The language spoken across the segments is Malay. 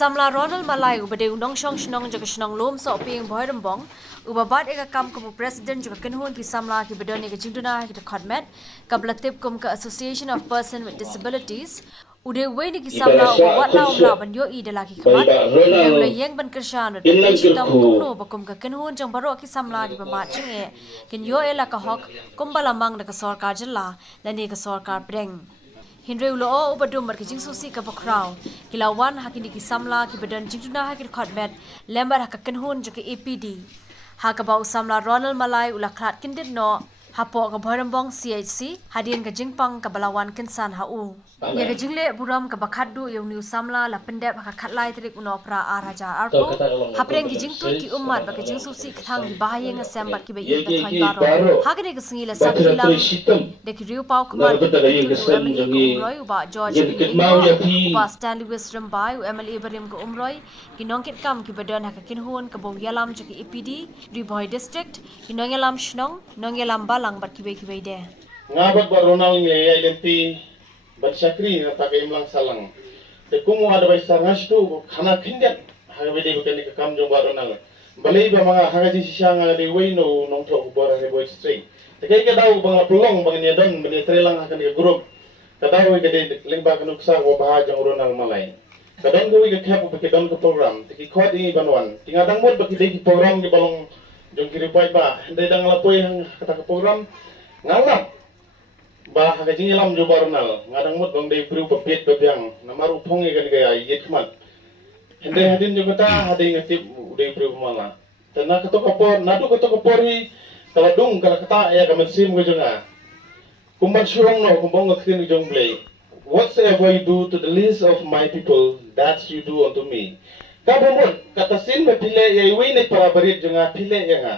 Samla Ronald Mallai ubade undong shnong jaga shnong Lumsohpieng Bhoirymbong ubabat eka kam kabu president juga kenhun ki Samla ki bedoni ke jingduna ki dkhot kablatip kum ka Association of Person with Disabilities ude we ni ki Samla Watla umla ban ïohi de laki khamat ude ïeng ban kyrshan de shitam kumno bakum ka kenhun jang baro ki Samla ki bama chinge kin ïohi la ka hok kumbala mang de ka sarkar jilla lani ka sarkar breng hynrei lo ubadum mar ki jingsusi ka bakraw kilawan hakini ki Samla ki bedan jingduna ha ki dkhot lembar ha ka kenhun jo ki APD ha ka ba Samla Ronald Mallai ulakhat kindit no hapo ka Bhoirymbong CHC hadien ka jingpang ka balawan kinsan ha u ya ka jingle buram ka Khatduh yung new Samla la Pyndep ka khatlai trik uno pra araja arpo hapdeng ki jingtu ki Ummat ba ka jingsusi khang ki bahayeng shem ki ba yin ka thai baro ha ka ne ka singi la sakhilam de ki riu pau kumar ki umroi ba George ba Stanley Wisdom bai MLA barim ko umroi ki nongkit kam ki badan ha ka kinhun ka bong yalam jo ki APD Briew district ki nongelam shnong nongelam lang bat kibay de ngabat ba Ronald nglay identity bat sakri na tagay lang salang te kumu ada bay sangas tu khana khindet haga bede ko tani kam jong ba Ronald balay ba mga haga ji sisya nga de way no nong tho bora he boy straight te kay ka daw bang pulong bang ni don bani trelang hakan ka group ka daw ka de lingba ka nuksa wa ba jang Ronald Mallai kadang ko ka khap ba ke don ko program te ki khot ni banwan tingadang mod ba ki de program ni balong jong kiri pai ba ndai dang lapoy hang kata program ngalap ba ha jing lam jo barnal ngadang mot bang dei briew papet babyang namaru phong e gan gaya yet mat ndai hadin jo kata hadai ngatip dei briew mala tana kato kapor nadu kato kapor hi tawadung kala kata ya kamersim go jonga kumban surong no kumbong ngakhin jong blay whatsoever you do to the least of my people that you do unto me kabumon katasin me pile ya iwine para barit jonga pile ya nga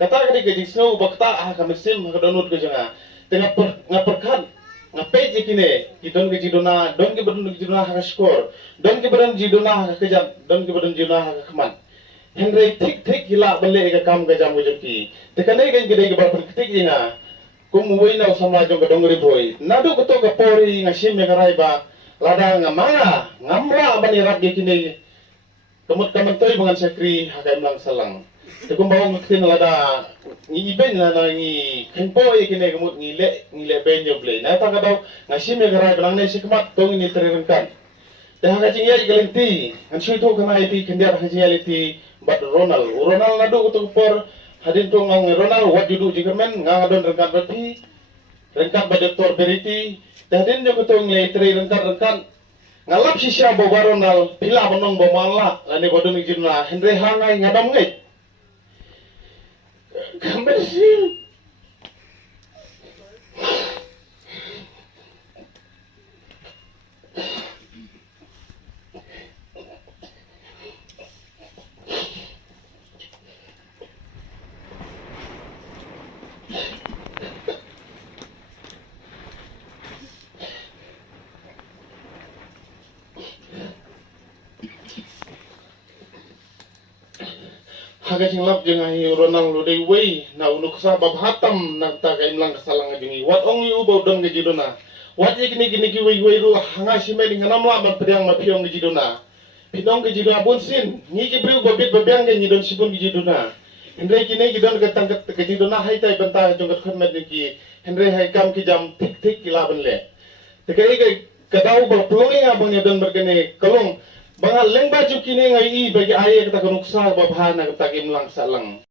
kata kali ke jisno bakta ha kamersim ha donut go jonga tengah ngaperkan ngapai kine kidon ke jingduna don ke bedun jingduna ha skor don ke bedun jingduna ha kejam don ke bedun jingduna ha khaman hynrei tik hila bale ka kam ga jam joki tekane gen gede ke bar tik ina kum weina Samla jong ka dongri boy nadu ko to ka pori nga shem ga rai ba lada ngamanga ngamra bani rak ge kine kamut kamantoy bangan sakri ha ka imlang salang tekum bawang kin lada ni ben na ni kempo e kine gamut ni le ben jo ble na ta daw na sime garai belang ne sikmat tong ni terengkan te ha jing ya galenti an sui to kana ip kindia ha jing aliti bat Ronald nadu to por hadin to ngong Ronald what you do jigermen ngadon rengkan bati rengkan ba doktor beriti te hadin jo to ngle rengkan ngalap sisya bo Ronald pila bonong bo mala lani bodong jinna hynrei hangai ngadam ngai Kambersih. Haga singlap jeng ahi Ronald lo dei wei na unuksa babhatam na ta ka imlang kasalang jengi wat ong yu bo dong ge jidona wat ye kini ki wei ru hanga sime ding hanam la ban pedang ma piong ge jidona pinong ge jidona bonsin ni ki briew babit babyang ge jidon sipun ge jidona hynrei kini jidon ge tang ge jidona hai tai banta jong ge khmet ki hynrei hai kam ki jam tik kila ban le te kai ge kadau ba plongi abang ye don bergene kalong Banga lengba jukine ngai I bagi aye kata nuksa babhana kata kimlang salang.